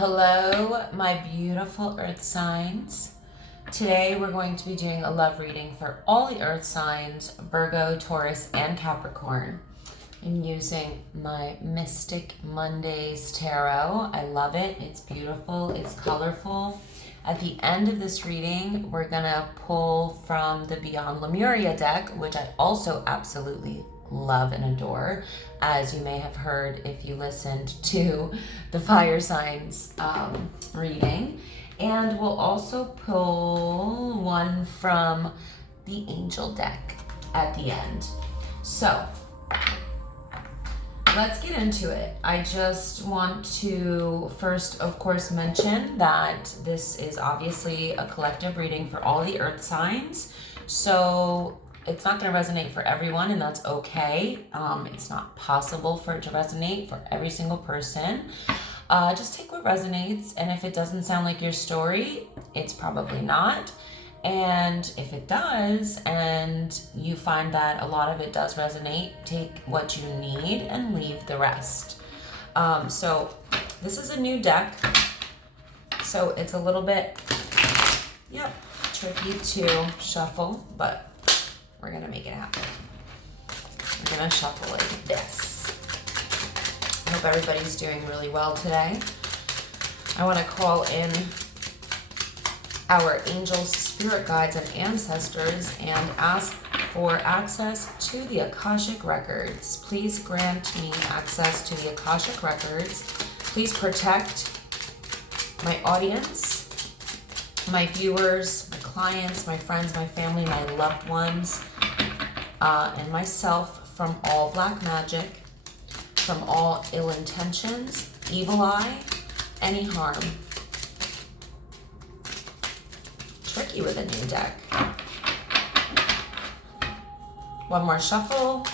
Hello, my beautiful earth signs. Today we're going to be doing a love reading for all the earth signs, Virgo, Taurus, and Capricorn. I'm using my Mystic Mondays Tarot. I love it. It's beautiful. It's colorful. At the end of this reading, we're going to pull from the Beyond Lemuria deck, which I also absolutely love and adore, as you may have heard if you listened to the fire signs reading. And we'll also pull one from the angel deck at the end. So let's get into it. I just want to first, of course, mention that this is obviously a collective reading for all the earth signs. So it's not going to resonate for everyone, and that's okay. It's not possible for it to resonate for every single person. Just take what resonates, and if it doesn't sound like your story, it's probably not. And if it does, and you find that a lot of it does resonate, take what you need and leave the rest. So this is a new deck, so it's a little bit, tricky to shuffle, but we're gonna make it happen. We're gonna shuffle like this. I hope everybody's doing really well today. I wanna call in our angels, spirit guides, and ancestors and ask for access to the Akashic Records. Please grant me access to the Akashic Records. Please protect my audience, my viewers, my clients, my friends, my family, my loved ones, and myself from all black magic, from all ill intentions, evil eye, any harm. Tricky with a new deck. One more shuffle,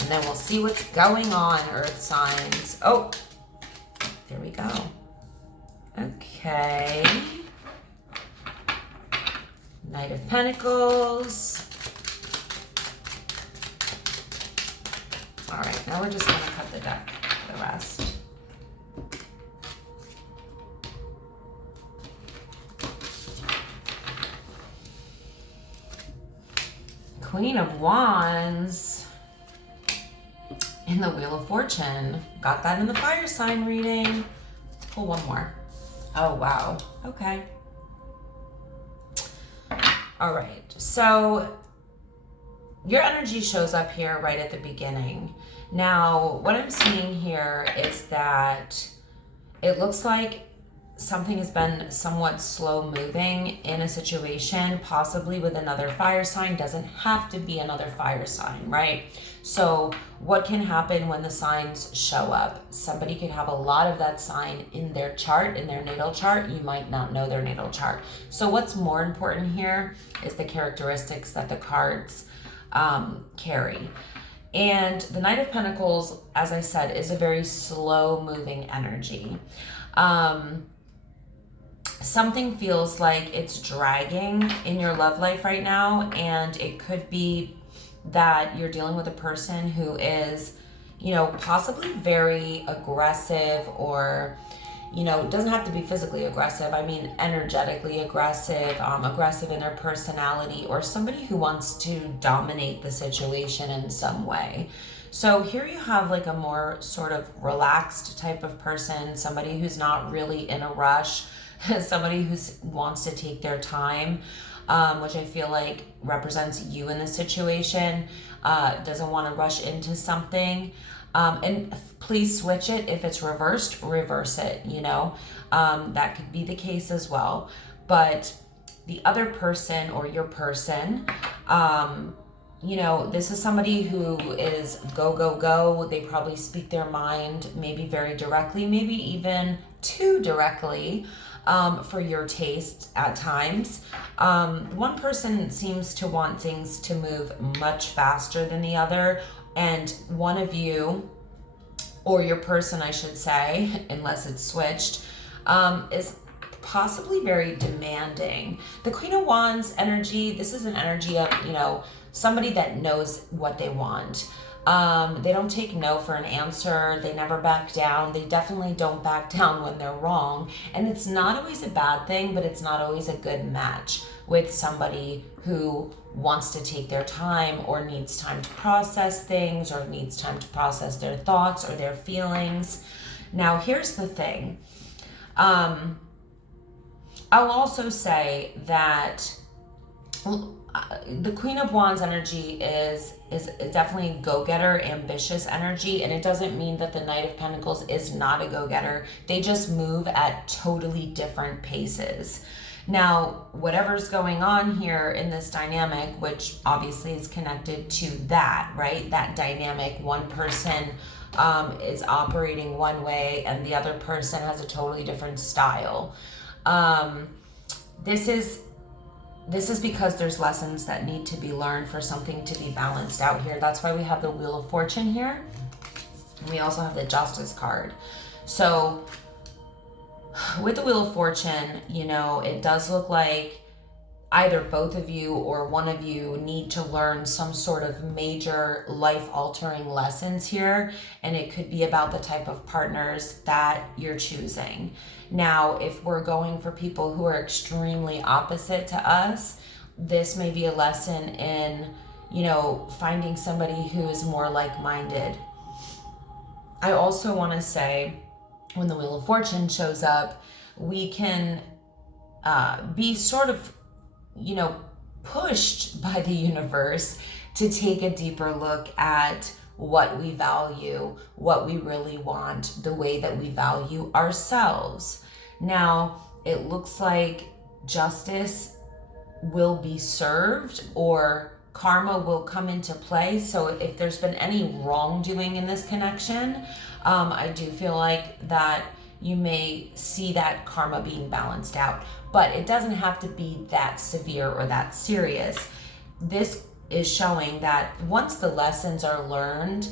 and then we'll see what's going on, earth signs. Oh, there we go. Okay. Knight of Pentacles. All right, now we're just gonna cut the deck for the rest. Queen of Wands in the Wheel of Fortune. Got that in the fire sign reading. Let's pull one more. Oh, wow. Okay. All right. So your energy shows up here right at the beginning. Now, what I'm seeing here is that it looks like something has been somewhat slow moving in a situation, possibly with another fire sign. Doesn't have to be another fire sign, right? So what can happen when the signs show up? Somebody could have a lot of that sign in their chart, in their natal chart. You might not know their natal chart. So what's more important here is the characteristics that the cards carry. And the Knight of Pentacles, as I said, is a very slow moving energy. Something feels like it's dragging in your love life right now, and it could be that you're dealing with a person who is, possibly very aggressive, or, it doesn't have to be physically aggressive. I mean, energetically aggressive, aggressive in their personality, or somebody who wants to dominate the situation in some way. So here you have like a more sort of relaxed type of person, somebody who's not really in a rush, somebody who wants to take their time, which I feel like represents you in this situation, doesn't want to rush into something. And please switch it. If it's reversed, reverse it, that could be the case as well. But the other person, or your person, this is somebody who is go, go, go. They probably speak their mind, maybe very directly, maybe even too directly, for your taste at times. One person seems to want things to move much faster than the other, and one of you, or your person, I should say, unless it's switched, is possibly very demanding. The Queen of Wands energy, this is an energy of, somebody that knows what they want. They don't take no for an answer. They never back down. They definitely don't back down when they're wrong. And it's not always a bad thing, but it's not always a good match with somebody who wants to take their time or needs time to process things or needs time to process their thoughts or their feelings. Now, here's the thing. I'll also say that the Queen of Wands energy is definitely go-getter, ambitious energy, and it doesn't mean that the Knight of Pentacles is not a go-getter. They just move at totally different paces. Now, whatever's going on here in this dynamic, which obviously is connected to that, right? That dynamic, one person is operating one way and the other person has a totally different style. This is because there's lessons that need to be learned for something to be balanced out here. That's why we have the Wheel of Fortune here. And we also have the Justice card. So with the Wheel of Fortune, it does look like either both of you or one of you need to learn some sort of major life-altering lessons here. And it could be about the type of partners that you're choosing. Now, if we're going for people who are extremely opposite to us, this may be a lesson in, finding somebody who is more like-minded. I also want to say, when the Wheel of Fortune shows up, we can be sort of, pushed by the universe to take a deeper look at what we value, what we really want, the way that we value ourselves. Now, it looks like justice will be served or karma will come into play. So if there's been any wrongdoing in this connection, I do feel like that you may see that karma being balanced out, but it doesn't have to be that severe or that serious. This is showing that once the lessons are learned,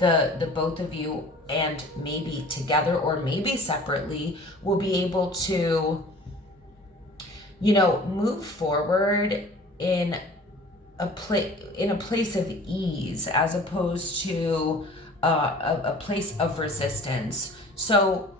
the both of you, and maybe together or maybe separately, will be able to, move forward in a place of ease as opposed to a place of resistance. So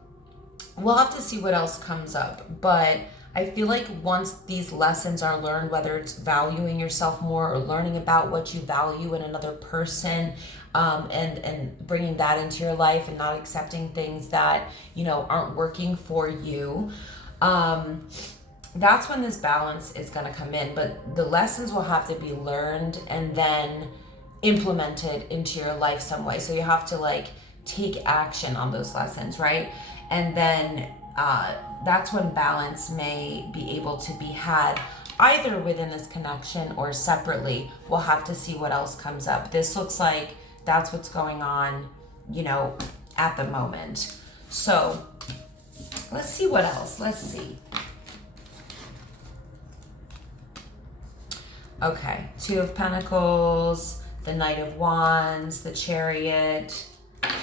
we'll have to see what else comes up, but I feel like once these lessons are learned, whether it's valuing yourself more or learning about what you value in another person, and bringing that into your life and not accepting things that, aren't working for you, that's when this balance is going to come in. But the lessons will have to be learned and then implemented into your life some way. So you have to take action on those lessons, right? And then that's when balance may be able to be had either within this connection or separately. We'll have to see what else comes up. This looks like that's what's going on, at the moment. So let's see what else. Let's see. Okay, Two of Pentacles, the Knight of Wands, the Chariot,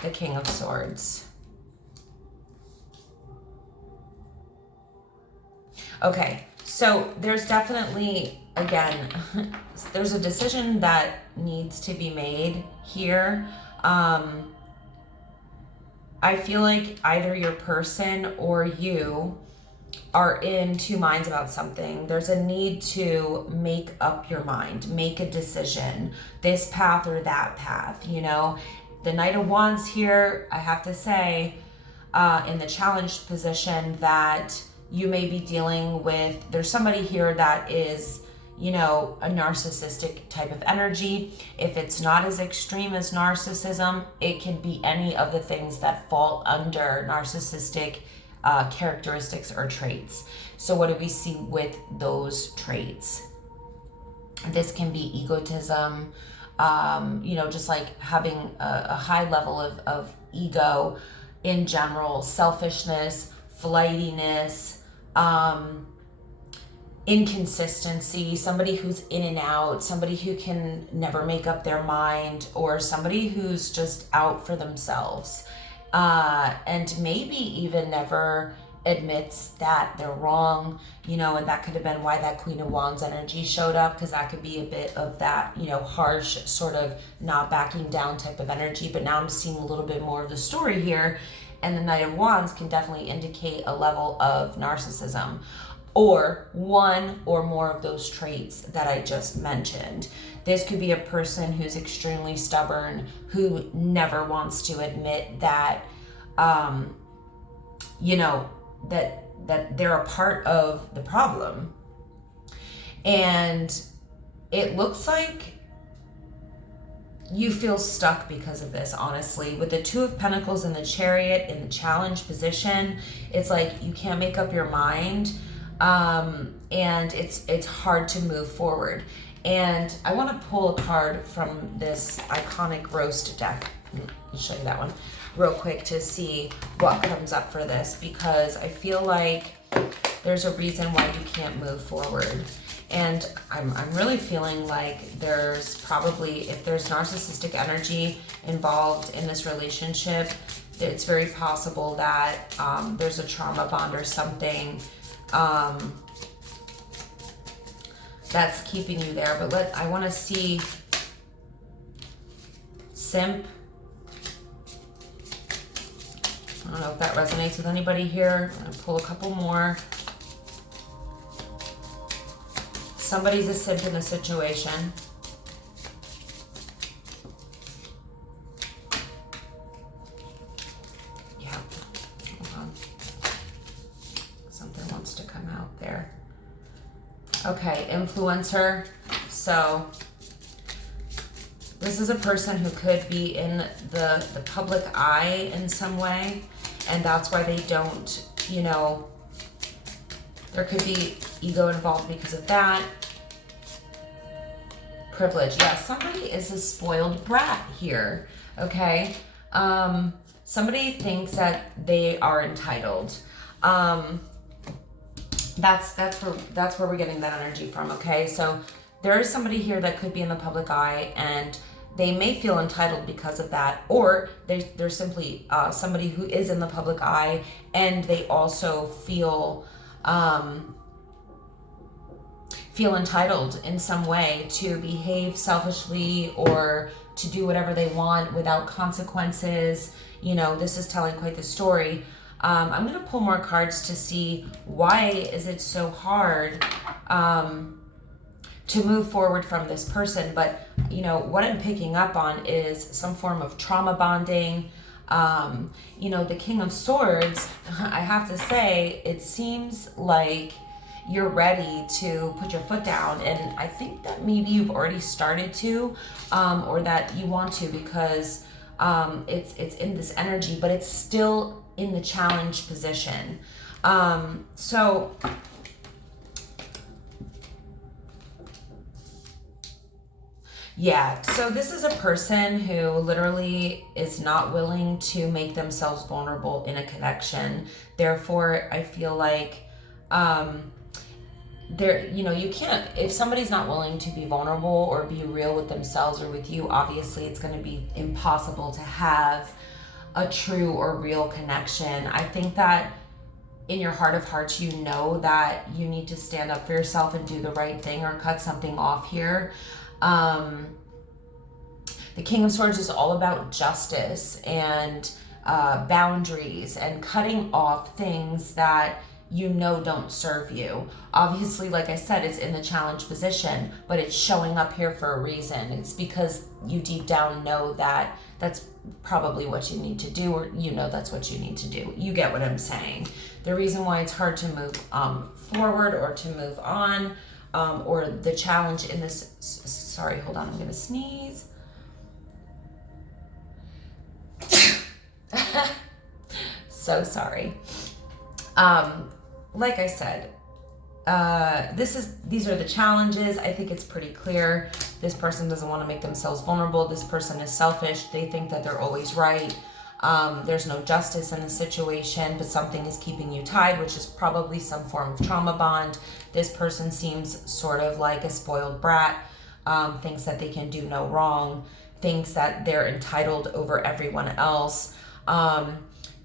the King of Swords. Okay, so there's definitely, again, there's a decision that needs to be made here. I feel like either your person or you are in two minds about something. There's a need to make up your mind, make a decision, this path or that path, The Knight of Wands here, I have to say, in the challenged position, that you may be dealing with, there's somebody here that is, a narcissistic type of energy. If it's not as extreme as narcissism, it can be any of the things that fall under narcissistic characteristics or traits. So what do we see with those traits? This can be egotism, just like having a high level of ego in general, selfishness, flightiness, inconsistency, somebody who's in and out, somebody who can never make up their mind, or somebody who's just out for themselves, and maybe even never admits that they're wrong, you know, and that could have been why that Queen of Wands energy showed up, because that could be a bit of that, you know, harsh sort of not backing down type of energy. But now I'm seeing a little bit more of the story here, and the Knight of Wands can definitely indicate a level of narcissism, or one or more of those traits that I just mentioned. This could be a person who's extremely stubborn, who never wants to admit that, you know, that they're a part of the problem. And it looks like you feel stuck because of this, honestly. With the Two of Pentacles and the Chariot in the challenge position, it's like you can't make up your mind, and it's hard to move forward. And I want to pull a card from this iconic roast deck. I'll show you that one real quick to see what comes up for this, because I feel like there's a reason why you can't move forward. And I'm really feeling like there's probably, if there's narcissistic energy involved in this relationship, it's very possible that there's a trauma bond or something that's keeping you there. But I want to see simp. I don't know if that resonates with anybody here. I'm going to pull a couple more. Somebody's a simp in a situation. Yeah. Hold on. Something wants to come out there. Okay, influencer. So this is a person who could be in the public eye in some way, and that's why they don't, you know, there could be ego involved because of that. Privilege. Yeah, somebody is a spoiled brat here, okay? Somebody thinks that they are entitled. That's where we're getting that energy from, okay? So there is somebody here that could be in the public eye, and they may feel entitled because of that, or they're simply somebody who is in the public eye, and they also feel entitled in some way to behave selfishly or to do whatever they want without consequences. You know, this is telling quite the story. I'm going to pull more cards to see why is it so hard to move forward from this person. But, you know, what I'm picking up on is some form of trauma bonding. You know, the King of Swords, I have to say, it seems like you're ready to put your foot down, and I think that maybe you've already started to, or that you want to, because it's in this energy, but it's still in the challenge position. So yeah, so this is a person who literally is not willing to make themselves vulnerable in a connection. Therefore, I feel like there, you know, you can't, if somebody's not willing to be vulnerable or be real with themselves or with you, obviously it's going to be impossible to have a true or real connection. I think that in your heart of hearts, you know that you need to stand up for yourself and do the right thing or cut something off here. The King of Swords is all about justice and boundaries and cutting off things that you know don't serve you. Obviously, like I said, it's in the challenge position, but it's showing up here for a reason. It's because you deep down know that that's probably what you need to do, or you know that's what you need to do. You get what I'm saying. The reason why it's hard to move forward or to move on, or the challenge in this, sorry, hold on, I'm gonna sneeze. So sorry. Like I said, these are the challenges. I think it's pretty clear. This person doesn't want to make themselves vulnerable. This person is selfish. They think that they're always right. There's no justice in the situation, but something is keeping you tied, which is probably some form of trauma bond. This person seems sort of like a spoiled brat, thinks that they can do no wrong, thinks that they're entitled over everyone else.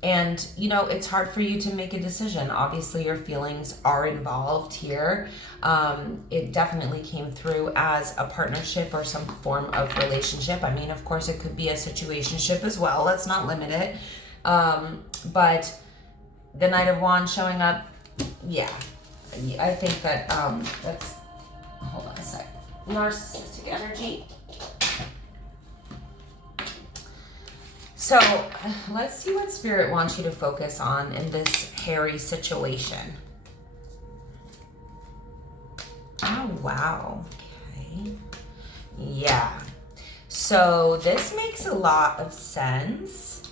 And, it's hard for you to make a decision. Obviously, your feelings are involved here. It definitely came through as a partnership or some form of relationship. I mean, of course, it could be a situationship as well. Let's not limit it. But the Knight of Wands showing up, yeah. I think that that's, hold on a sec. Narcissistic energy. So let's see what Spirit wants you to focus on in this hairy situation. Oh, wow. Okay. Yeah. So this makes a lot of sense.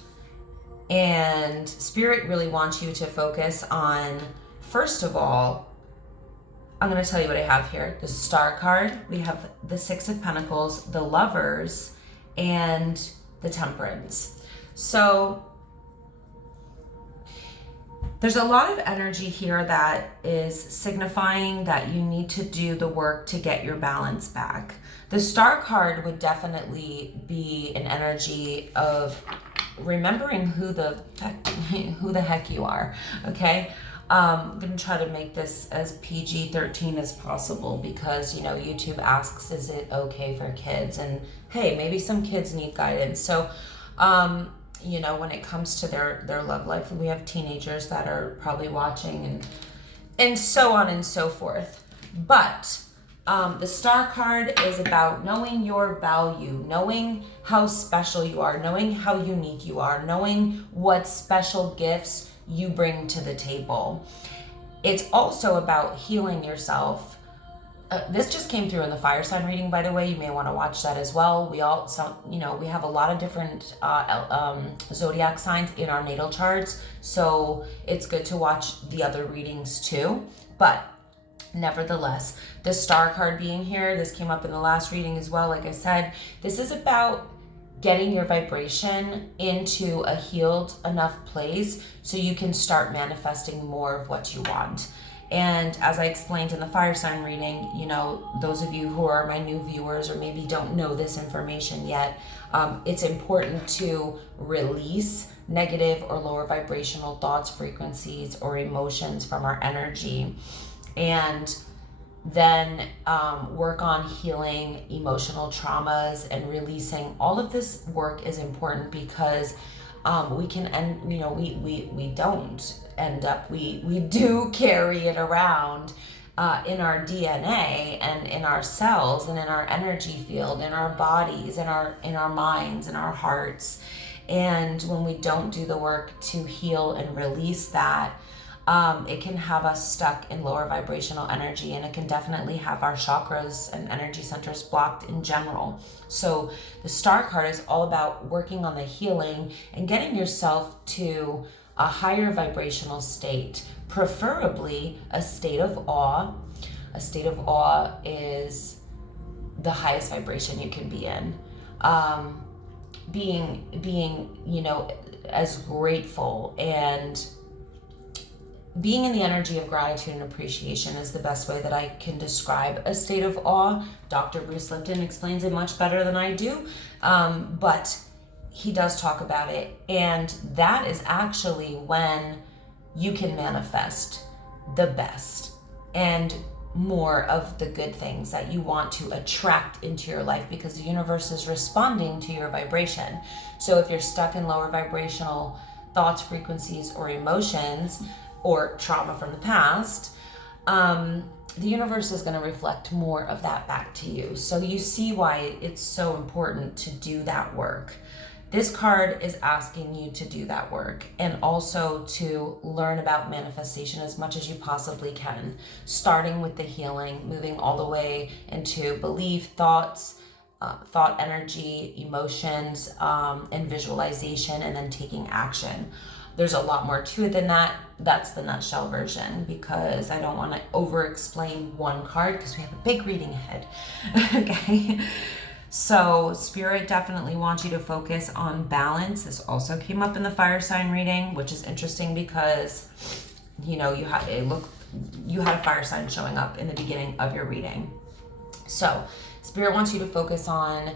And Spirit really wants you to focus on, first of all, I'm going to tell you what I have here. The Star card, we have the Six of Pentacles, the Lovers, and the Temperance. So there's a lot of energy here that is signifying that you need to do the work to get your balance back. The Star card would definitely be an energy of remembering who the heck you are, okay? I'm going to try to make this as PG-13 as possible because, YouTube asks, is it okay for kids? And hey, maybe some kids need guidance. So, when it comes to their love life, we have teenagers that are probably watching and so on and so forth. But the Star card is about knowing your value, knowing how special you are, knowing how unique you are, knowing what special gifts you bring to the table. It's also about healing yourself. This just came through in the fire sign reading, by the way. You may want to watch that as well. We have a lot of different zodiac signs in our natal charts, so it's good to watch the other readings too. But nevertheless, the Star card being here, this came up in the last reading as well. Like I said, this is about getting your vibration into a healed enough place so you can start manifesting more of what you want. And as I explained in the fire sign reading, those of you who are my new viewers or maybe don't know this information yet, it's important to release negative or lower vibrational thoughts, frequencies, or emotions from our energy. And then work on healing emotional traumas and releasing. All of this work is important because we can end, we don't end up, we do carry it around in our DNA and in our cells and in our energy field, in our bodies, in our minds, in our hearts. And when we don't do the work to heal and release that, it can have us stuck in lower vibrational energy, and it can definitely have our chakras and energy centers blocked in general. So the Star card is all about working on the healing and getting yourself to a higher vibrational state, preferably a state of awe. A state of awe is the highest vibration you can be in. Being, as grateful and being in the energy of gratitude and appreciation is the best way that I can describe a state of awe. Dr. Bruce Lipton explains it much better than I do, but he does talk about it. And that is actually when you can manifest the best and more of the good things that you want to attract into your life, because the universe is responding to your vibration. So if you're stuck in lower vibrational thoughts, frequencies, or emotions, or trauma from the past, the universe is going to reflect more of that back to you. So you see why it's so important to do that work. This card is asking you to do that work and also to learn about manifestation as much as you possibly can, starting with the healing, moving all the way into belief, thoughts, thought energy, emotions, and visualization, and then taking action. There's a lot more to it than that. That's the nutshell version, because I don't want to over-explain one card because we have a big reading ahead. Okay. So Spirit definitely wants you to focus on balance. This also came up in the fire sign reading, which is interesting because, you had a fire sign showing up in the beginning of your reading. So Spirit wants you to focus on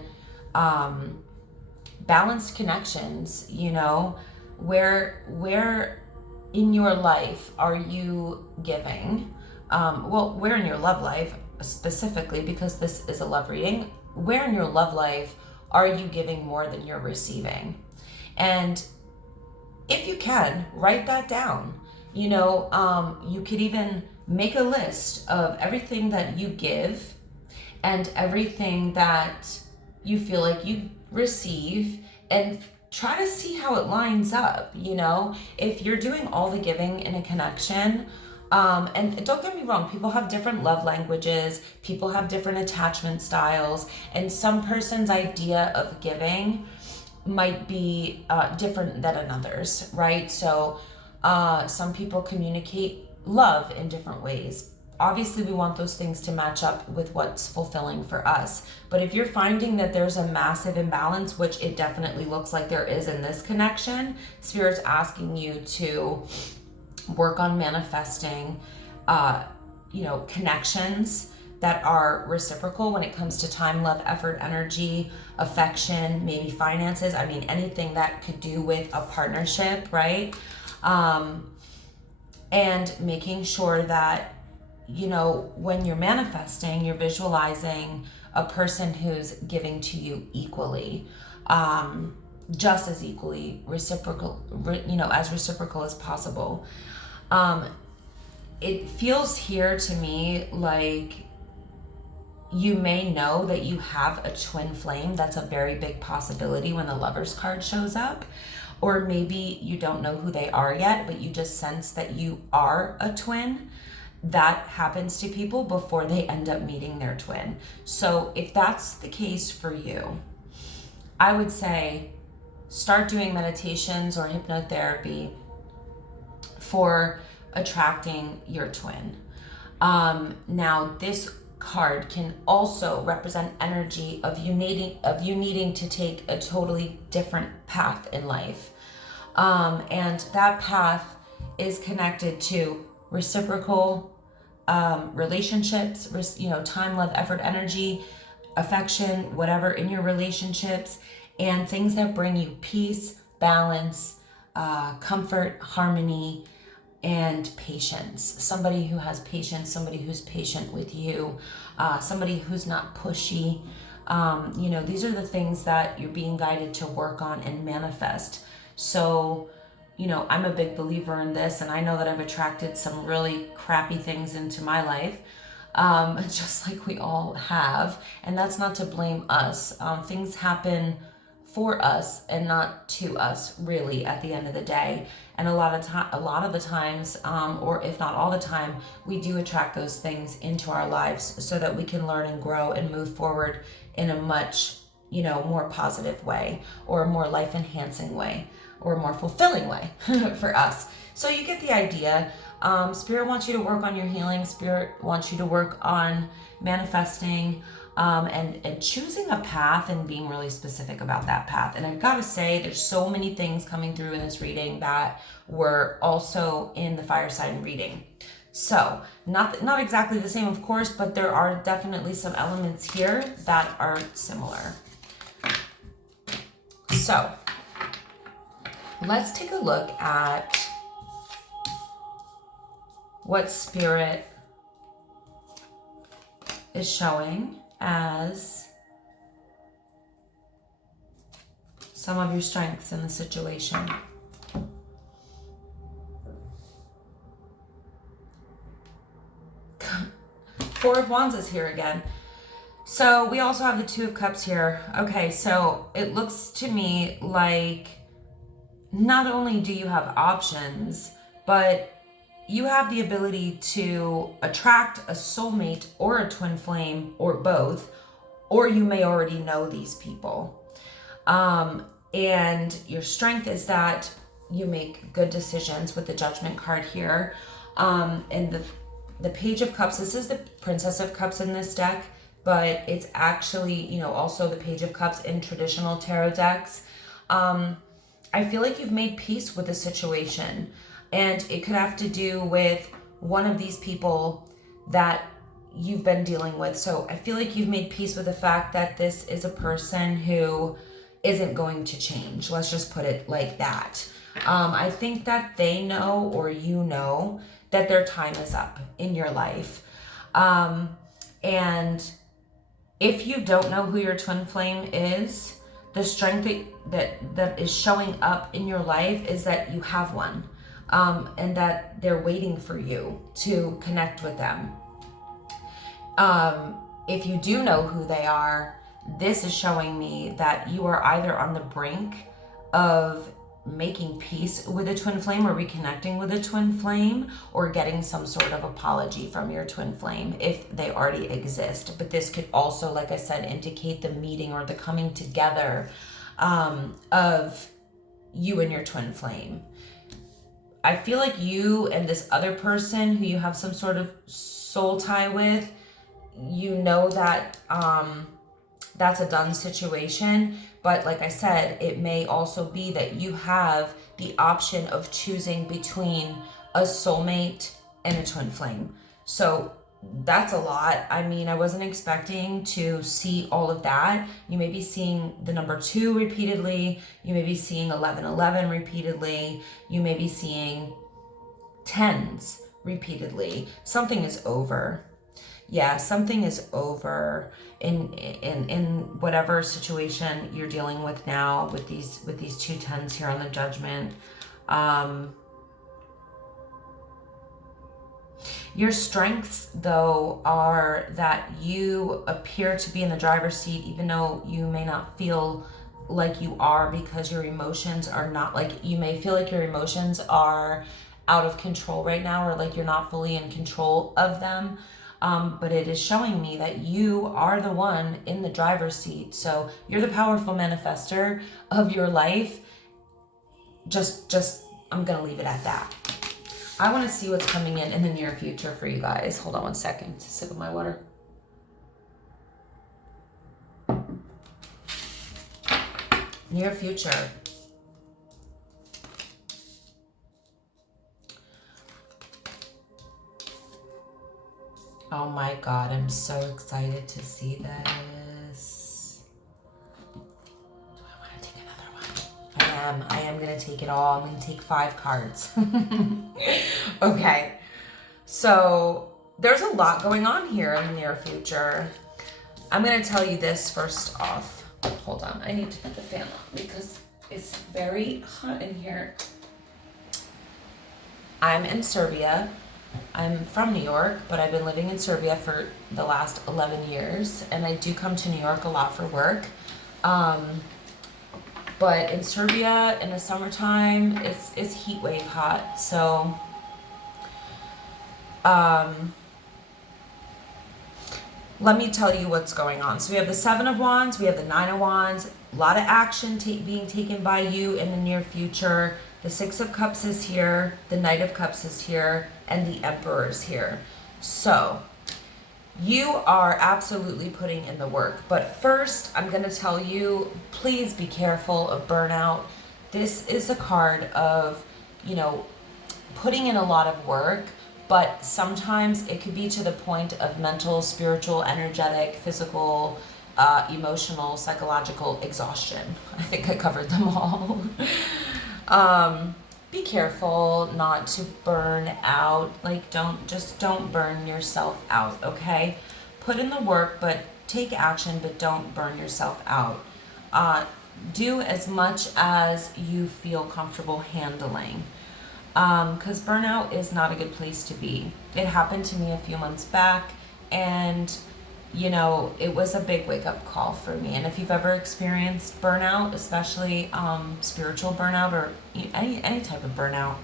balanced connections, where in your life are you giving? Well, where in your love life specifically, because this is a love reading, where in your love life are you giving more than you're receiving? And if you can, write that down. You could even make a list of everything that you give and everything that you feel like you receive, and try to see how it lines up. If you're doing all the giving in a connection, and don't get me wrong, people have different love languages, people have different attachment styles, and some person's idea of giving might be different than another's, right? So some people communicate love in different ways. Obviously, we want those things to match up with what's fulfilling for us. But if you're finding that there's a massive imbalance, which it definitely looks like there is in this connection, Spirit's asking you to work on manifesting, connections that are reciprocal when it comes to time, love, effort, energy, affection, maybe finances. I mean, anything that could do with a partnership, right? And making sure that, when you're manifesting, you're visualizing a person who's giving to you equally, just as equally reciprocal, as reciprocal as possible. It feels here to me like you may know that you have a twin flame. That's a very big possibility when the Lovers card shows up. Or maybe you don't know who they are yet, but you just sense that you are a twin. That happens to people before they end up meeting their twin. So if that's the case for you, I would say start doing meditations or hypnotherapy for attracting your twin. Now, this card can also represent energy of you needing to take a totally different path in life. And that path is connected to reciprocal relationships, time, love, effort, energy, affection, whatever in your relationships, and things that bring you peace, balance, comfort, harmony, and patience. Somebody who has patience, somebody who's patient with you, somebody who's not pushy. These are the things that you're being guided to work on and manifest. So, I'm a big believer in this, and I know that I've attracted some really crappy things into my life, just like we all have. And that's not to blame us. Things happen for us and not to us, really, at the end of the day. And a lot of the times, or if not all the time, we do attract those things into our lives so that we can learn and grow and move forward in a much, more positive way, or a more life-enhancing way, or a more fulfilling way for us. So you get the idea. Spirit wants you to work on your healing. Spirit wants you to work on manifesting, and choosing a path and being really specific about that path. And I've got to say, there's so many things coming through in this reading that were also in the fire sign reading. So not exactly the same, of course, but there are definitely some elements here that are similar. So let's take a look at what Spirit is showing as some of your strengths in the situation. Four of Wands is here again. So we also have the Two of Cups here. Okay, so it looks to me like not only do you have options, but you have the ability to attract a soulmate or a twin flame or both, or you may already know these people. And your strength is that you make good decisions with the Judgment card here. And the Page of Cups, this is the Princess of Cups in this deck, but it's actually, also the Page of Cups in traditional tarot decks. I feel like you've made peace with the situation, and it could have to do with one of these people that you've been dealing with. So I feel like you've made peace with the fact that this is a person who isn't going to change. Let's just put it like that. I think that they know, or you know, that their time is up in your life. And if you don't know who your twin flame is, the strength that is showing up in your life is that you have one, and that they're waiting for you to connect with them. If you do know who they are, this is showing me that you are either on the brink of making peace with a twin flame or reconnecting with a twin flame, or getting some sort of apology from your twin flame if they already exist. But this could also, like I said, indicate the meeting or the coming together of you and your twin flame. I feel like you and this other person who you have some sort of soul tie with, you know that that's a done situation. But like I said, it may also be that you have the option of choosing between a soulmate and a twin flame. So that's a lot. I mean, I wasn't expecting to see all of that. You may be seeing the number 2 repeatedly. You may be seeing 1111 repeatedly. You may be seeing 10s repeatedly. Something is over. Yeah, something is over in whatever situation you're dealing with now with these 2 10s here on the Judgment. Your strengths, though, are that you appear to be in the driver's seat, even though you may not feel like you are, because your emotions are not, like, you may feel like your emotions are out of control right now, or like you're not fully in control of them. But it is showing me that you are the one in the driver's seat. So you're the powerful manifester of your life. Just, I'm going to leave it at that. I want to see what's coming in the near future for you guys. Hold on one second to sip of my water. Near future. Oh my God, I'm so excited to see this. Do I want to take another one? I am going to take it all. I'm going to take 5 cards. Okay. So there's a lot going on here in the near future. I'm going to tell you this first off. Hold on. I need to put the fan on because it's very hot in here. I'm in Serbia. I'm from New York, but I've been living in Serbia for the last 11 years, and I do come to New York a lot for work. But in Serbia, in the summertime, it's heat wave hot. So, let me tell you what's going on. So we have the 7 of Wands, we have the 9 of Wands, a lot of action being taken by you in the near future. The 6 of Cups is here, the Knight of Cups is here, and the Emperor is here. So you are absolutely putting in the work. But first, I'm going to tell you, please be careful of burnout. This is a card of, putting in a lot of work, but sometimes it could be to the point of mental, spiritual, energetic, physical, emotional, psychological exhaustion. I think I covered them all. Be careful not to burn out. Like, don't burn yourself out, okay? Put in the work, but take action, but don't burn yourself out. Do as much as you feel comfortable handling. Because burnout is not a good place to be. It happened to me a few months back, and it was a big wake-up call for me. And if you've ever experienced burnout, especially spiritual burnout, or any type of burnout,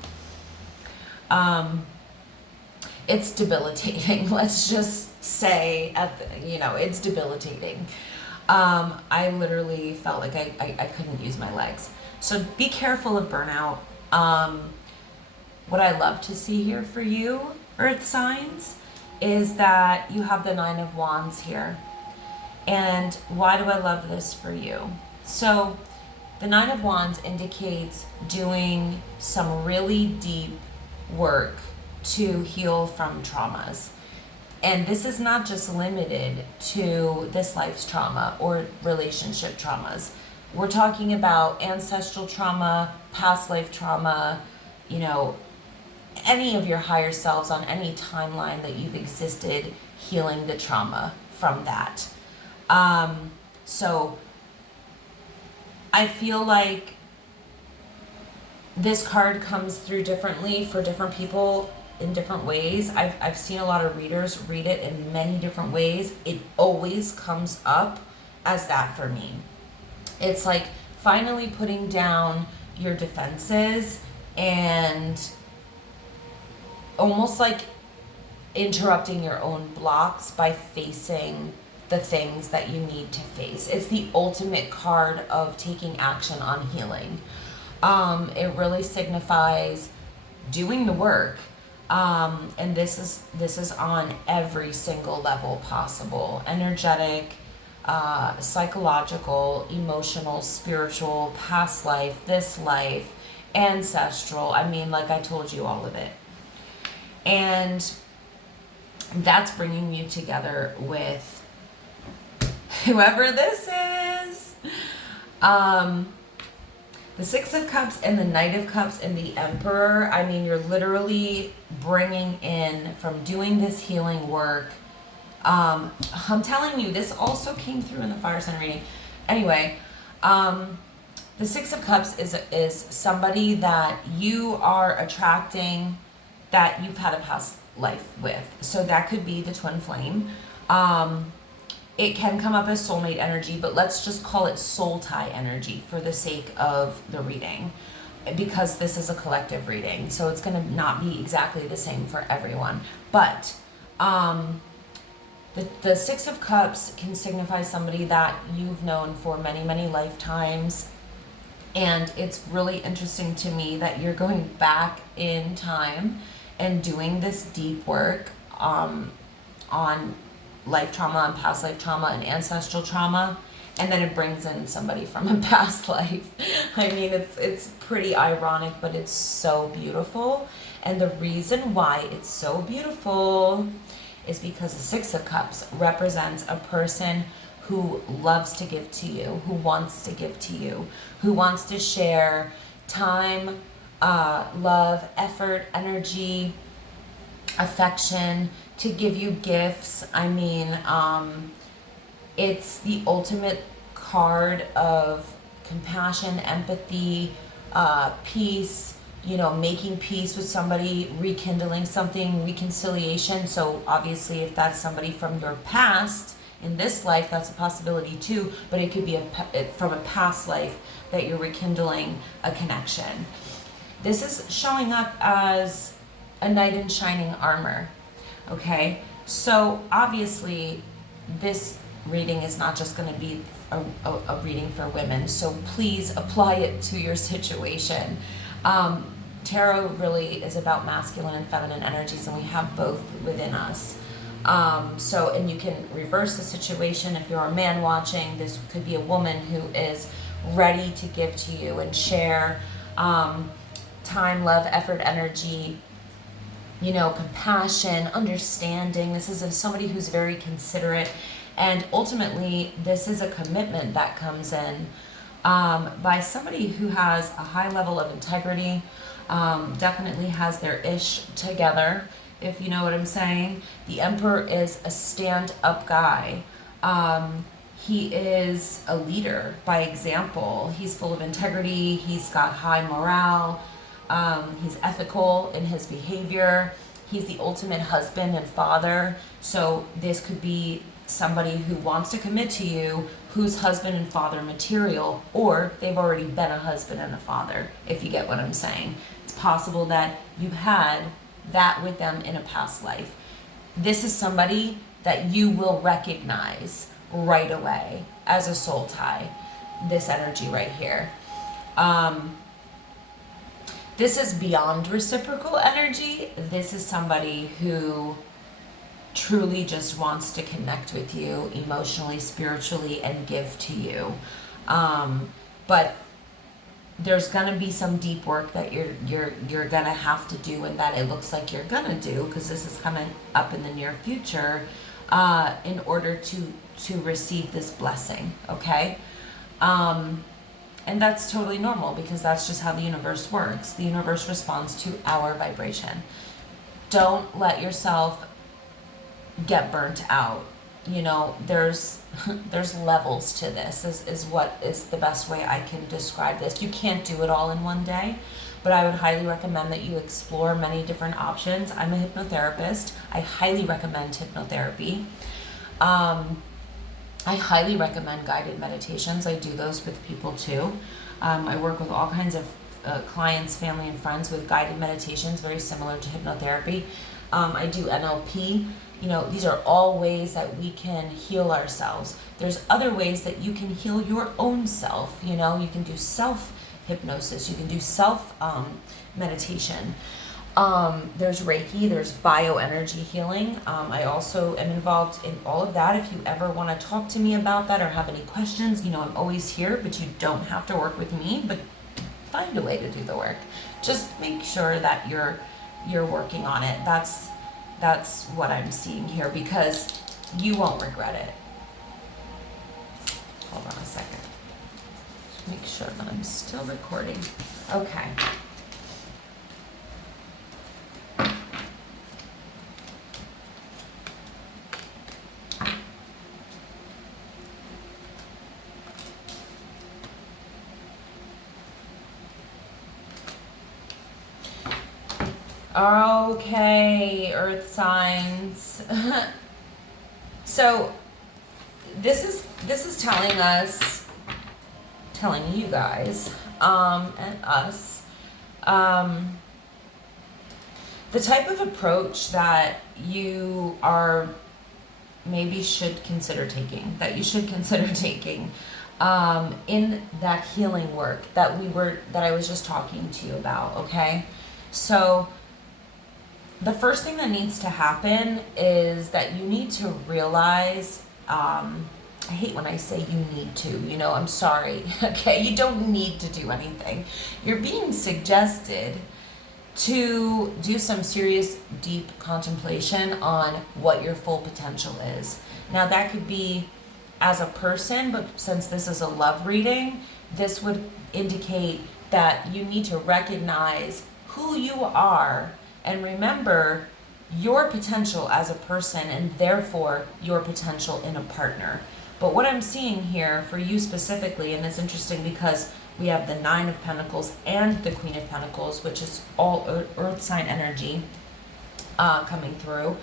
it's debilitating. Let's just say, it's debilitating. I literally felt like I couldn't use my legs. So be careful of burnout. What I love to see here for you, Earth signs, is that you have the 9 of Wands here. And why do I love this for you? So the 9 of Wands indicates doing some really deep work to heal from traumas. And this is not just limited to this life's trauma or relationship traumas. We're talking about ancestral trauma, past life trauma, you know, any of your higher selves on any timeline that you've existed, healing the trauma from that. So I feel like this card comes through differently for different people in different ways. I've seen a lot of readers read it in many different ways. It always comes up as that for me. It's like finally putting down your defenses and almost like interrupting your own blocks by facing the things that you need to face. It's the ultimate card of taking action on healing. It really signifies doing the work. And this is on every single level possible. Energetic, psychological, emotional, spiritual, past life, this life, ancestral. I mean, like I told you, all of it. And that's bringing you together with whoever this is. The Six of Cups and the Knight of Cups and the Emperor. I mean, you're literally bringing in from doing this healing work. I'm telling you, this also came through in the fire sign reading. Anyway, the Six of Cups is somebody that you are attracting that you've had a past life with. So that could be the twin flame. It can come up as soulmate energy, but let's just call it soul tie energy for the sake of the reading, because this is a collective reading. So it's going to not be exactly the same for everyone. But the Six of Cups can signify somebody that you've known for many, many lifetimes. And it's really interesting to me that you're going back in time and doing this deep work on life trauma and past life trauma and ancestral trauma, and then it brings in somebody from a past life. I mean, it's pretty ironic, but it's so beautiful. And the reason why it's so beautiful is because the Six of Cups represents a person who loves to give to you, who wants to give to you, who wants to share time, love, effort, energy, affection, to give you gifts. I mean, it's the ultimate card of compassion, empathy, peace, you know, making peace with somebody, rekindling something, reconciliation. So obviously if that's somebody from your past, in this life, that's a possibility too, but it could be from a past life that you're rekindling a connection. This is showing up as a knight in shining armor. Okay, so obviously this reading is not just going to be a reading for women, so please apply it to your situation. Tarot really is about masculine and feminine energies, and we have both within us. So, and you can reverse the situation. If you're a man watching, this could be a woman who is ready to give to you and share time, love, effort, energy, you know, compassion, understanding. This is somebody who's very considerate. And ultimately, this is a commitment that comes in by somebody who has a high level of integrity, definitely has their ish together, if you know what I'm saying. The Emperor is a stand-up guy. He is a leader by example. He's full of integrity. He's got high morale. He's ethical in his behavior. He's the ultimate husband and father. So this could be somebody who wants to commit to you, who's husband and father material, or they've already been a husband and a father, if you get what I'm saying. It's possible that you had that with them in a past life. This is somebody that you will recognize right away as a soul tie, this energy right here. This is beyond reciprocal energy. This is somebody who truly just wants to connect with you emotionally, spiritually, and give to you. But there's gonna be some deep work that you're gonna have to do, and that it looks like you're gonna do, because this is coming up in the near future, in order to receive this blessing. Okay. And that's totally normal because that's just how the universe works. The universe responds to our vibration. Don't let yourself get burnt out. You know, there's levels to this is what is the best way I can describe this. You can't do it all in one day, but I would highly recommend that you explore many different options. I'm a hypnotherapist. I highly recommend hypnotherapy. I highly recommend guided meditations. I do those with people too. I work with all kinds of clients, family, and friends with guided meditations, very similar to hypnotherapy. I do NLP. You know, these are all ways that we can heal ourselves. There's other ways that you can heal your own self. You know, you can do self hypnosis. You can do self meditation. There's Reiki, there's bioenergy healing. I also am involved in all of that. If you ever want to talk to me about that or have any questions, you know, I'm always here, but you don't have to work with me, but find a way to do the work. Just make sure that you're working on it. That's what I'm seeing here, because you won't regret it. Hold on a second. Just make sure that I'm still recording. Okay. Okay, earth signs. So this is telling you guys, and us, the type of approach that you are maybe should consider taking, in that healing work that I was just talking to you about, okay? So the first thing that needs to happen is that you need to realize, I hate when I say you need to, you know, I'm sorry, okay? You don't need to do anything. You're being suggested to do some serious, deep contemplation on what your full potential is. Now, that could be as a person, but since this is a love reading, this would indicate that you need to recognize who you are and remember your potential as a person, and therefore your potential in a partner. But what I'm seeing here for you specifically, and it's interesting because we have the Nine of Pentacles and the Queen of Pentacles, which is all earth sign energy coming through,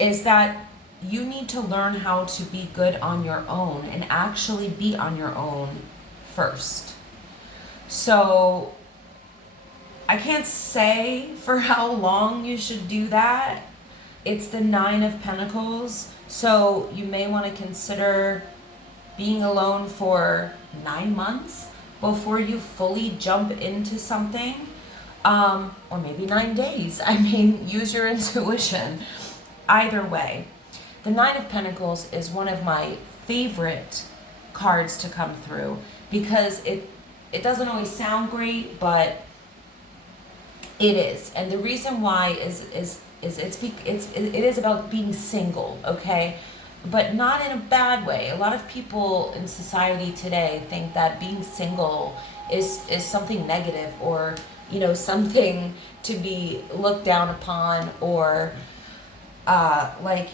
is that you need to learn how to be good on your own and actually be on your own first. So I can't say for how long you should do that. It's the Nine of Pentacles, so you may want to consider being alone for 9 months before you fully jump into something, or maybe 9 days. I mean, use your intuition. Either way, the Nine of Pentacles is one of my favorite cards to come through because it doesn't always sound great, but it is. And the reason why is it is about being single, okay? But not in a bad way. A lot of people in society today think that being single is something negative, or, you know, something to be looked down upon, or like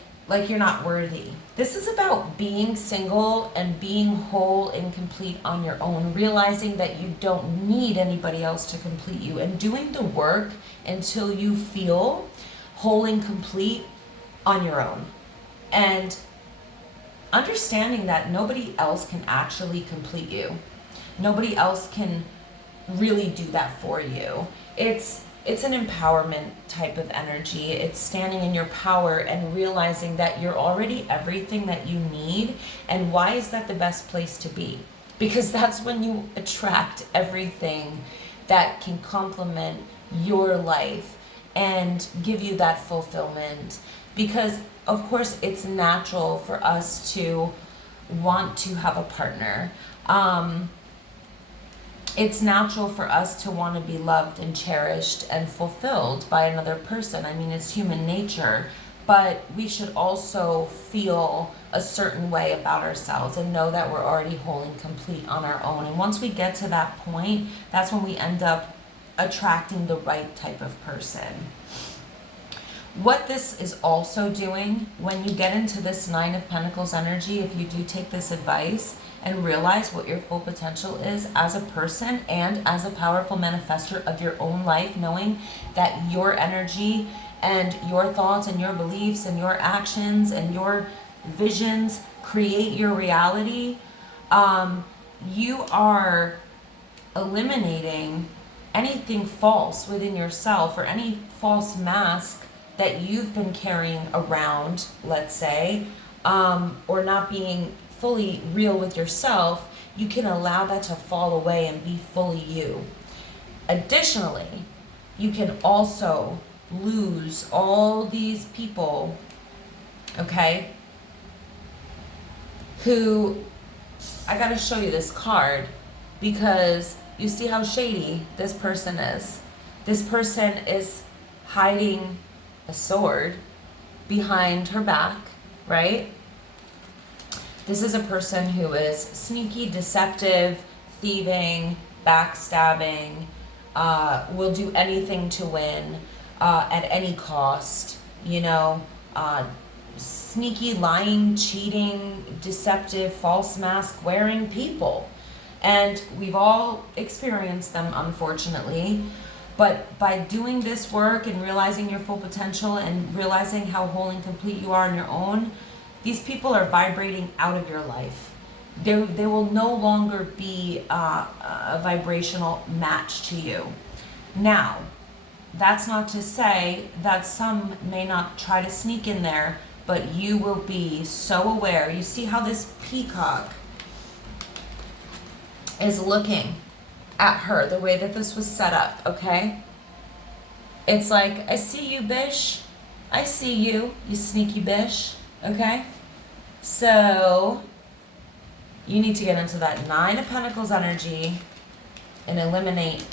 you're not worthy. This is about being single and being whole and complete on your own, realizing that you don't need anybody else to complete you, and doing the work until you feel whole and complete on your own. And understanding that nobody else can actually complete you. Nobody else can really do that for you. It's an empowerment type of energy. It's standing in your power and realizing that you're already everything that you need. And why is that the best place to be? Because that's when you attract everything that can complement your life and give you that fulfillment. Because of course it's natural for us to want to have a partner. It's natural for us to want to be loved and cherished and fulfilled by another person. I mean, it's human nature. but we should also feel a certain way about ourselves and know that we're already whole and complete on our own. And once we get to that point, that's when we end up attracting the right type of person. What this is also doing, when you get into this Nine of Pentacles energy, if you do take this advice and realize what your full potential is as a person and as a powerful manifester of your own life, knowing that your energy and your thoughts and your beliefs and your actions and your visions create your reality, you are eliminating anything false within yourself or any false mask that you've been carrying around, let's say, or not being fully real with yourself. You can allow that to fall away and be fully you. Additionally, you can also lose all these people, okay, who, I gotta show you this card because you see how shady this person is. This person is hiding a sword behind her back, right? This is a person who is sneaky, deceptive, thieving, backstabbing, will do anything to win at any cost, you know, sneaky, lying, cheating, deceptive, false mask wearing people. And we've all experienced them, unfortunately. But by doing this work and realizing your full potential and realizing how whole and complete you are on your own, these people are vibrating out of your life. They will no longer be a vibrational match to you. Now, that's not to say that some may not try to sneak in there, but you will be so aware. You see how this peacock is looking at her, the way that this was set up, okay? It's like, I see you, bish. I see you, you sneaky bish, okay? So, you need to get into that Nine of Pentacles energy and eliminate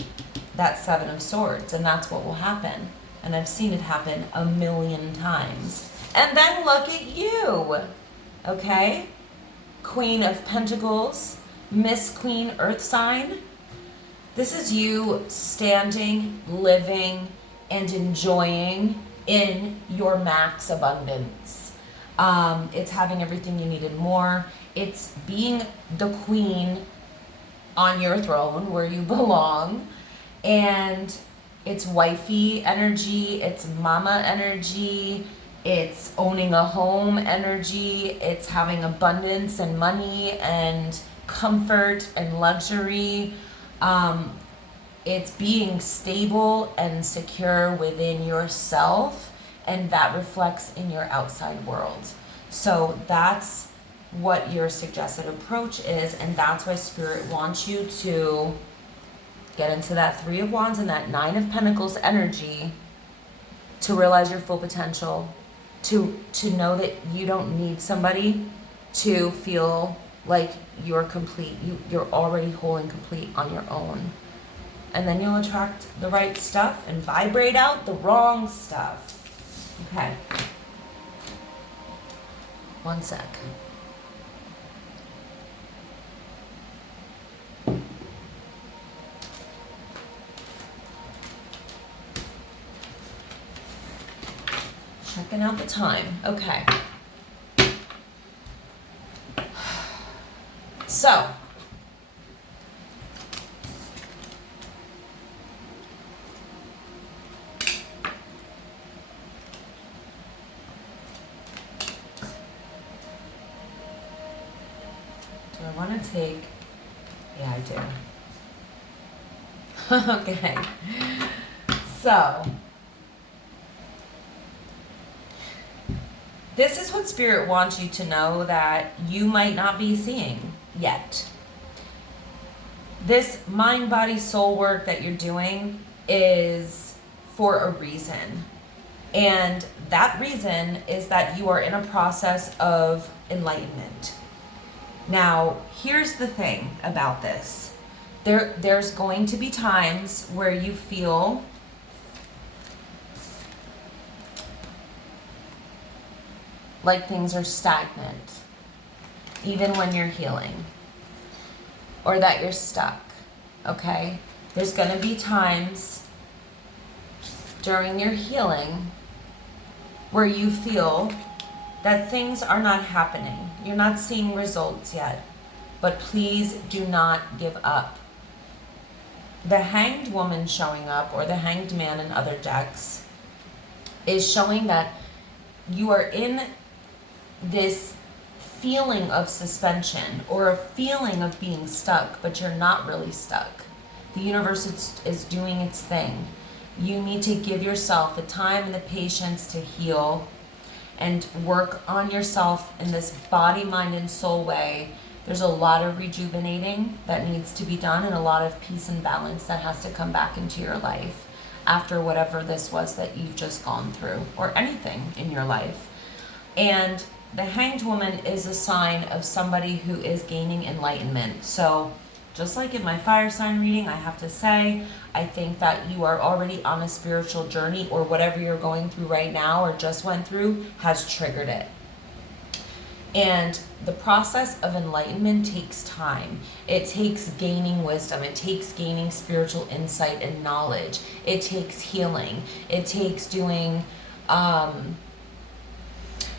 that Seven of Swords, and that's what will happen. And I've seen it happen a million times. And then look at you, okay? Queen of Pentacles, Miss Queen Earth sign. This is you standing, living, and enjoying in your max abundance. It's having everything you need and more. It's being the queen on your throne where you belong. And it's wifey energy, it's mama energy, it's owning a home energy, it's having abundance and money and comfort and luxury. It's being stable and secure within yourself, and that reflects in your outside world. So that's what your suggested approach is, and that's why Spirit wants you to get into that Three of Wands and that Nine of Pentacles energy to realize your full potential, to know that you don't need somebody to feel like you're complete. You're already whole and complete on your own. And then you'll attract the right stuff and vibrate out the wrong stuff. Okay. One sec. Checking out the time. Okay. So, do I want to take, yeah, I do. Okay. So, this is what Spirit wants you to know that you might not be seeing yet. This mind, body, soul work that you're doing is for a reason. And that reason is that you are in a process of enlightenment. Now, here's the thing about this. There's going to be times where you feel like things are stagnant, even when you're healing, or that you're stuck, okay? There's gonna be times during your healing where you feel that things are not happening. You're not seeing results yet, but please do not give up. The Hanged Woman showing up, or the Hanged Man in other decks, is showing that you are in this feeling of suspension or a feeling of being stuck, but you're not really stuck. The universe is doing its thing. You need to give yourself the time and the patience to heal and work on yourself in this body, mind, and soul way. There's a lot of rejuvenating that needs to be done, and a lot of peace and balance that has to come back into your life after whatever this was that you've just gone through, or anything in your life. And the Hanged Woman is a sign of somebody who is gaining enlightenment. So just like in my fire sign reading, I have to say, I think that you are already on a spiritual journey, or whatever you're going through right now or just went through has triggered it. And the process of enlightenment takes time. It takes gaining wisdom. It takes gaining spiritual insight and knowledge. It takes healing. It takes doing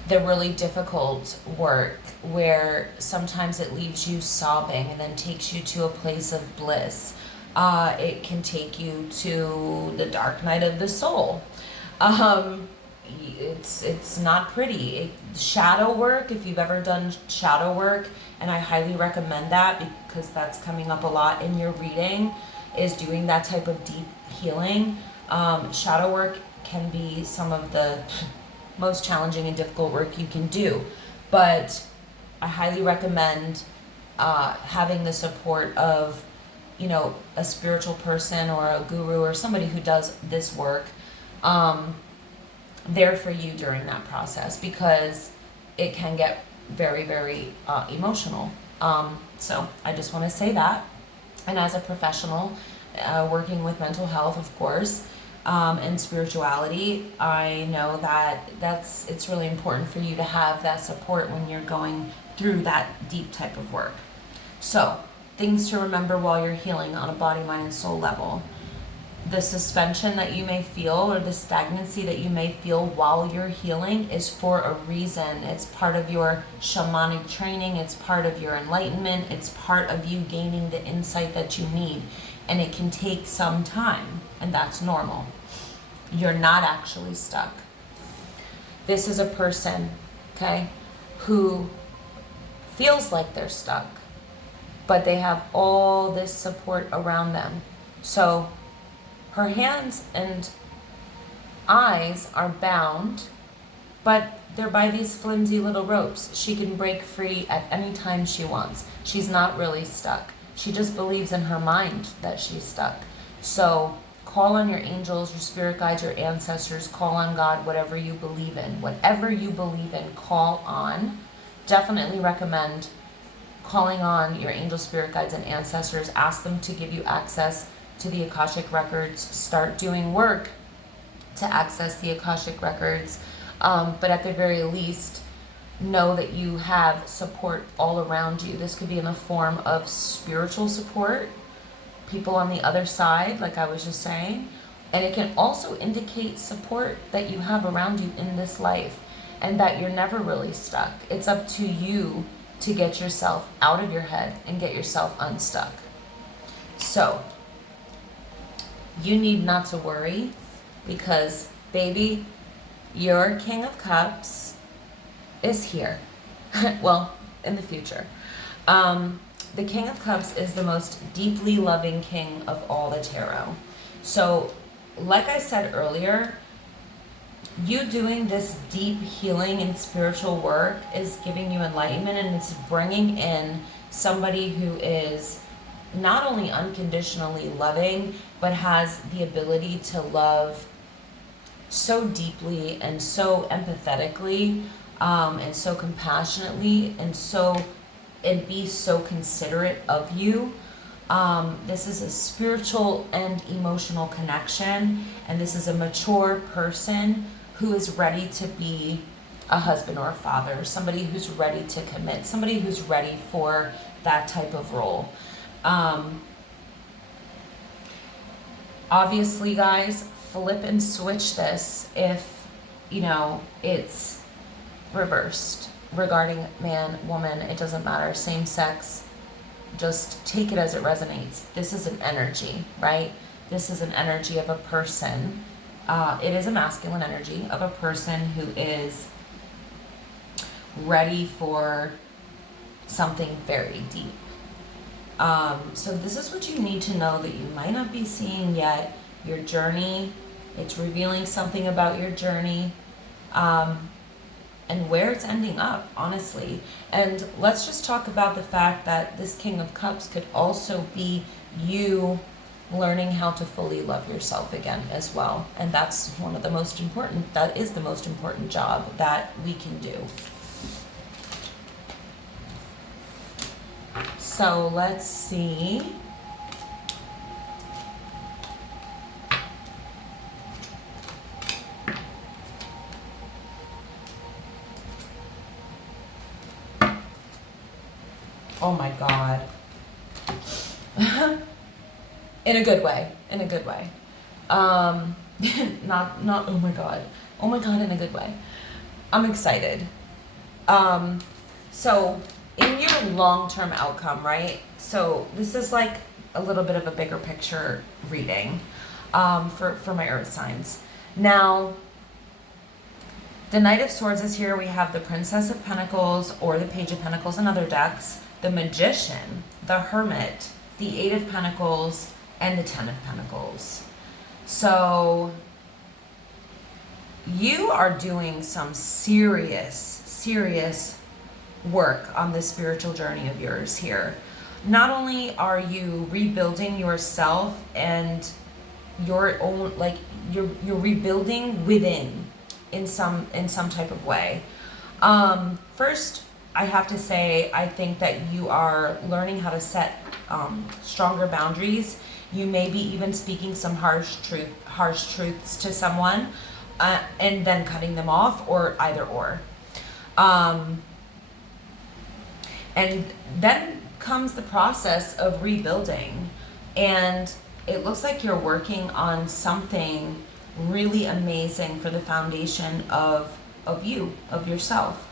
the really difficult work where sometimes it leaves you sobbing and then takes you to a place of bliss. It can take you to the dark night of the soul. It's not pretty. Shadow work, if you've ever done shadow work, and I highly recommend that because that's coming up a lot in your reading, is doing that type of deep healing. Shadow work can be some of the most challenging and difficult work you can do, but I highly recommend having the support of, a spiritual person or a guru or somebody who does this work there for you during that process, because it can get very, very emotional. So I just want to say that. And as a professional working with mental health, of course, and spirituality, I know that it's really important for you to have that support when you're going through that deep type of work. So things to remember while you're healing on a body, mind, and soul level. The suspension that you may feel, or the stagnancy that you may feel while you're healing, is for a reason. It's part of your shamanic training. It's part of your enlightenment. It's part of you gaining the insight that you need. And it can take some time, and that's normal. You're not actually stuck. This is a person, okay, who feels like they're stuck, but they have all this support around them. So her hands and eyes are bound, but they're by these flimsy little ropes. She can break free at any time she wants. She's not really stuck. She just believes in her mind that she's stuck. So call on your angels, your spirit guides, your ancestors, call on God, whatever you believe in. Whatever you believe in, call on. Definitely recommend calling on your angel, spirit guides, and ancestors. Ask them to give you access to the Akashic records. Start doing work to access the Akashic records. But at the very least, know that you have support all around you. This could be in the form of spiritual support, people on the other side, like I was just saying. And it can also indicate support that you have around you in this life, and that you're never really stuck. It's up to you to get yourself out of your head and get yourself unstuck. So you need not to worry, because baby, your King of Cups is here. Well, in the future. The King of Cups is the most deeply loving king of all the tarot. So, like I said earlier, you doing this deep healing and spiritual work is giving you enlightenment, and it's bringing in somebody who is not only unconditionally loving, but has the ability to love so deeply and so empathetically, and so compassionately, and be so considerate of you. This is a spiritual and emotional connection, and this is a mature person who is ready to be a husband or a father, somebody who's ready to commit, somebody who's ready for that type of role. Obviously, guys, flip and switch this if, it's reversed regarding man, woman, it doesn't matter, same sex, just take it as it resonates. This is an energy, right? This is an energy of a person. It is a masculine energy of a person who is ready for something very deep. So this is what you need to know that you might not be seeing yet. Your journey, it's revealing something about your journey, and where it's ending up, honestly. And let's just talk about the fact that this King of Cups could also be you learning how to fully love yourself again as well. And that's that is the most important job that we can do. So let's see. Oh my God. In a good way. Not oh my God. Oh my God, in a good way. I'm excited. So in your long-term outcome, right? So this is like a little bit of a bigger picture reading for my earth signs. Now, the Knight of Swords is here. We have the Princess of Pentacles or the Page of Pentacles in other decks, the Magician, the Hermit, the Eight of Pentacles, and the Ten of Pentacles. So you are doing some serious work on this spiritual journey of yours here. Not only are you rebuilding yourself and your own, like you're rebuilding within in some type of way. First, I have to say, I think that you are learning how to set stronger boundaries. You may be even speaking some harsh truths to someone, and then cutting them off, or either or. And then comes the process of rebuilding, and it looks like you're working on something really amazing for the foundation of yourself.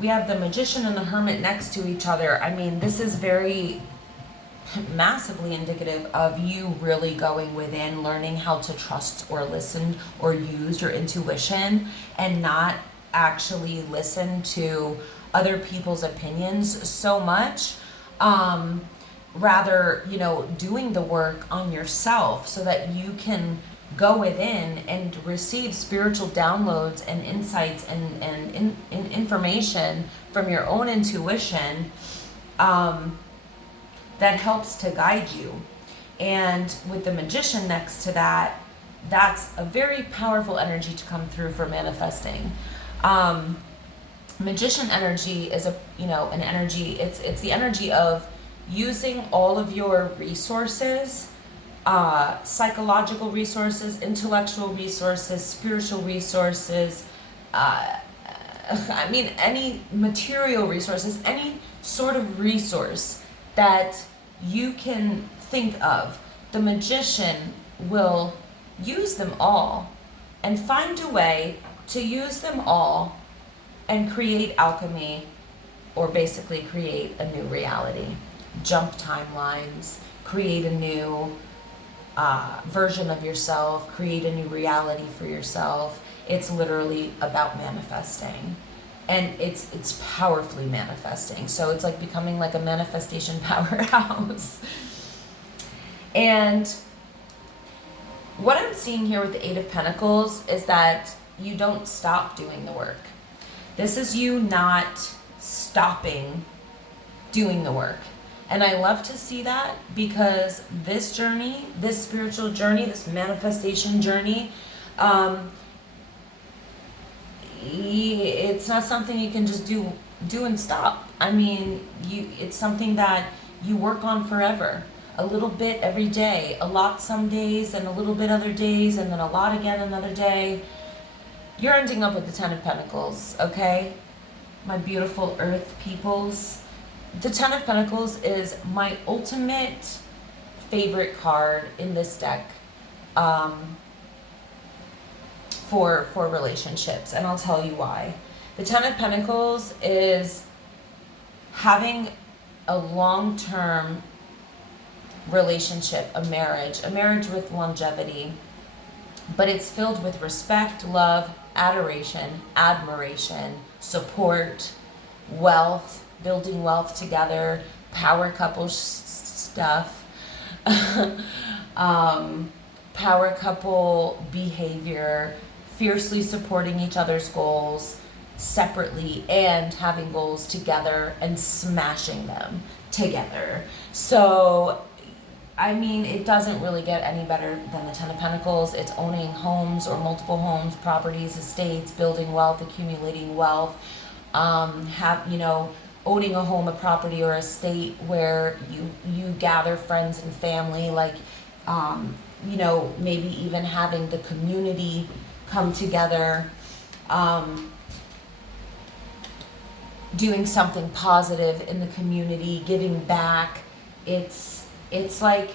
We have the Magician and the Hermit next to each other. I mean, this is very massively indicative of you really going within, learning how to trust or listen or use your intuition and not actually listen to other people's opinions so much. Rather, doing the work on yourself so that you can go within and receive spiritual downloads and insights and information from your own intuition that helps to guide you. And with the Magician next to that, that's a very powerful energy to come through for manifesting. Magician energy is an energy, it's the energy of using all of your resources, psychological resources, intellectual resources, spiritual resources, any material resources, any sort of resource that you can think of. The Magician will use them all and find a way to use them all and create alchemy, or basically create a new reality. Jump timelines, create a new version of yourself, create a new reality for yourself. It's literally about manifesting, and it's powerfully manifesting. So it's like becoming like a manifestation powerhouse. And what I'm seeing here with the Eight of Pentacles is that you don't stop doing the work. This is you not stopping doing the work. And I love to see that, because this journey, this spiritual journey, this manifestation journey, it's not something you can just do and stop. I mean, it's something that you work on forever. A little bit every day, a lot some days, and a little bit other days, and then a lot again another day. You're ending up with the Ten of Pentacles, okay? My beautiful earth peoples. The Ten of Pentacles is my ultimate favorite card in this deck for relationships, and I'll tell you why. The Ten of Pentacles is having a long-term relationship, a marriage with longevity, but it's filled with respect, love, adoration, admiration, support, wealth, building wealth together, power couple stuff, power couple behavior, fiercely supporting each other's goals separately and having goals together and smashing them together. So I mean, it doesn't really get any better than the Ten of Pentacles. It's owning homes or multiple homes, properties, estates, building wealth, accumulating wealth, owning a home, a property, or estate where you gather friends and family, like, maybe even having the community come together, doing something positive in the community, giving back. It's like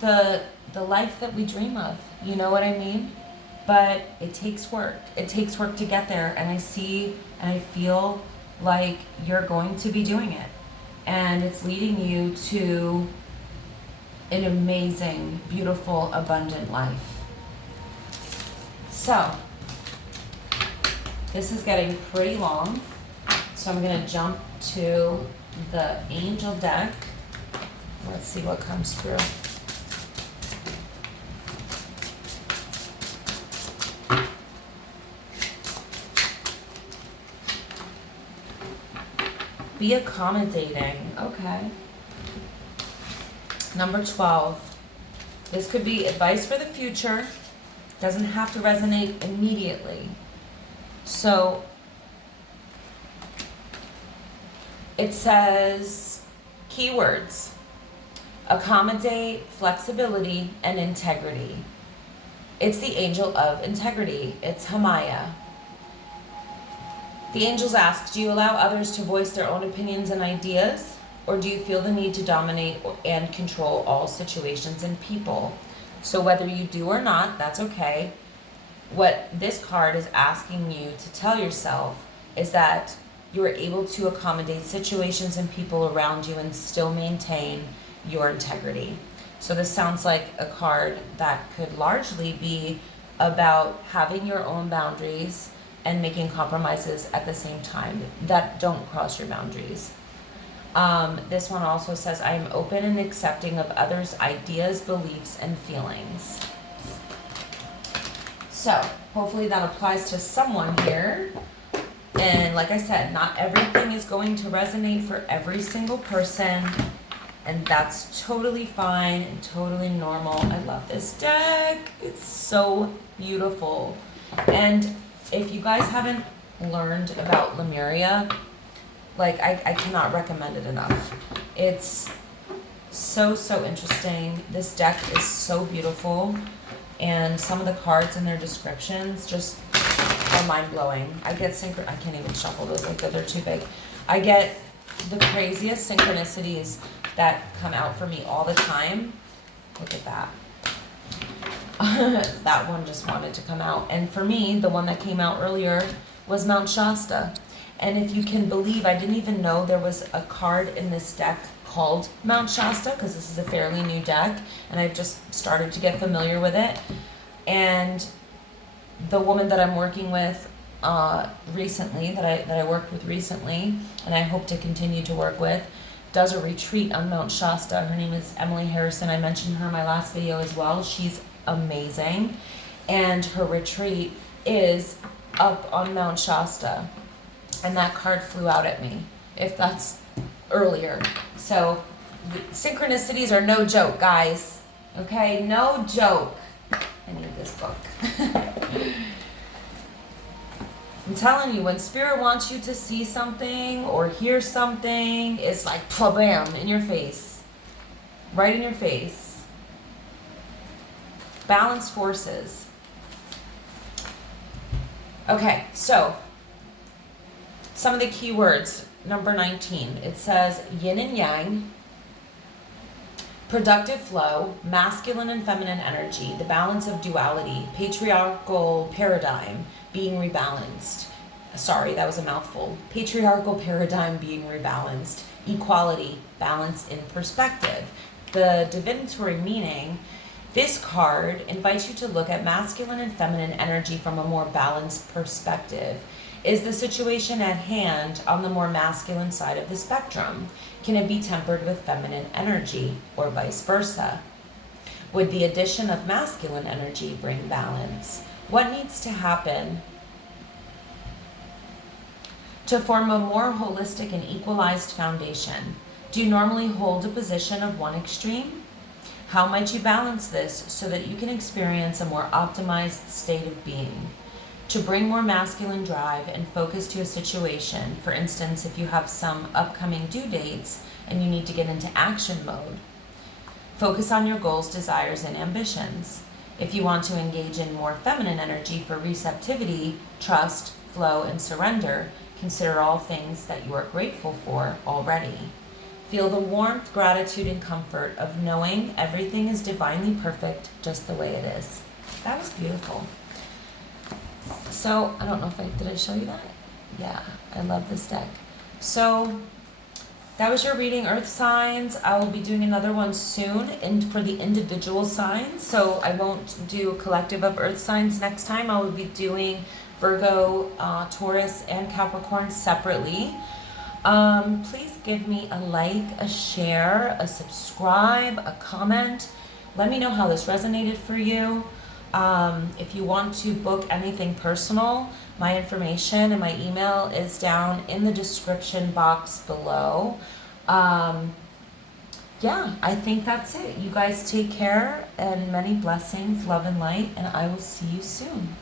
the life that we dream of, you know what I mean? But it takes work. It takes work to get there, and I see and I feel like you're going to be doing it. And it's leading you to an amazing, beautiful, abundant life. So, this is getting pretty long, so I'm going to jump to the angel deck. Let's see what comes through. Be accommodating. Okay. Number 12. This could be advice for the future. Doesn't have to resonate immediately. So it says keywords: accommodate, flexibility, and integrity. It's the angel of integrity. It's Hamaya. The angels ask, do you allow others to voice their own opinions and ideas, or do you feel the need to dominate and control all situations and people? So whether you do or not, that's okay. What this card is asking you to tell yourself is that you are able to accommodate situations and people around you and still maintain your integrity. So this sounds like a card that could largely be about having your own boundaries and making compromises at the same time that don't cross your boundaries. This one also says, I am open and accepting of others' ideas, beliefs, and feelings. So hopefully that applies to someone here. And like I said, not everything is going to resonate for every single person, and that's totally fine and totally normal. I love this deck. It's so beautiful. And if you guys haven't learned about Lemuria, like I cannot recommend it enough. It's so interesting. This deck is so beautiful, and some of the cards in their descriptions just are mind-blowing. I get I can't even shuffle those like that, they're too big. I get the craziest synchronicities that come out for me all the time. Look at that. That one just wanted to come out. And for me, the one that came out earlier was Mount Shasta. And if you can believe, I didn't even know there was a card in this deck called Mount Shasta, because this is a fairly new deck, and I've just started to get familiar with it. And the woman that I'm working with recently, that I worked with recently, and I hope to continue to work with, does a retreat on Mount Shasta. Her name is Emily Harrison. I mentioned her in my last video as well. She's amazing. And her retreat is up on Mount Shasta. And that card flew out at me, if that's earlier. So synchronicities are no joke, guys. Okay, no joke. I need this book. I'm telling you, when Spirit wants you to see something or hear something, it's like bam in your face. Right in your face. Balance forces. Okay, so some of the key words. Number 19, it says yin and yang, productive flow, masculine and feminine energy, the balance of duality, patriarchal paradigm being rebalanced. Sorry, that was a mouthful. Patriarchal paradigm being rebalanced, equality, balance in perspective. The divinatory meaning, this card invites you to look at masculine and feminine energy from a more balanced perspective. Is the situation at hand on the more masculine side of the spectrum? Can it be tempered with feminine energy, or vice versa? Would the addition of masculine energy bring balance? What needs to happen to form a more holistic and equalized foundation? Do you normally hold a position of one extreme? How might you balance this so that you can experience a more optimized state of being? To bring more masculine drive and focus to a situation, for instance, if you have some upcoming due dates and you need to get into action mode, focus on your goals, desires, and ambitions. If you want to engage in more feminine energy for receptivity, trust, flow, and surrender, consider all things that you are grateful for already. Feel the warmth, gratitude, and comfort of knowing everything is divinely perfect just the way it is. That was beautiful. So, I don't know if did I show you that? Yeah, I love this deck. So, that was your reading, Earth signs. I will be doing another one soon for the individual signs. So, I won't do a collective of Earth signs next time. I will be doing Virgo, Taurus, and Capricorn separately. Please give me a like, a share, a subscribe, a comment. Let me know how this resonated for you. If you want to book anything personal, my information and my email is down in the description box below. Yeah, I think that's it. You guys take care and many blessings, love and light, and I will see you soon.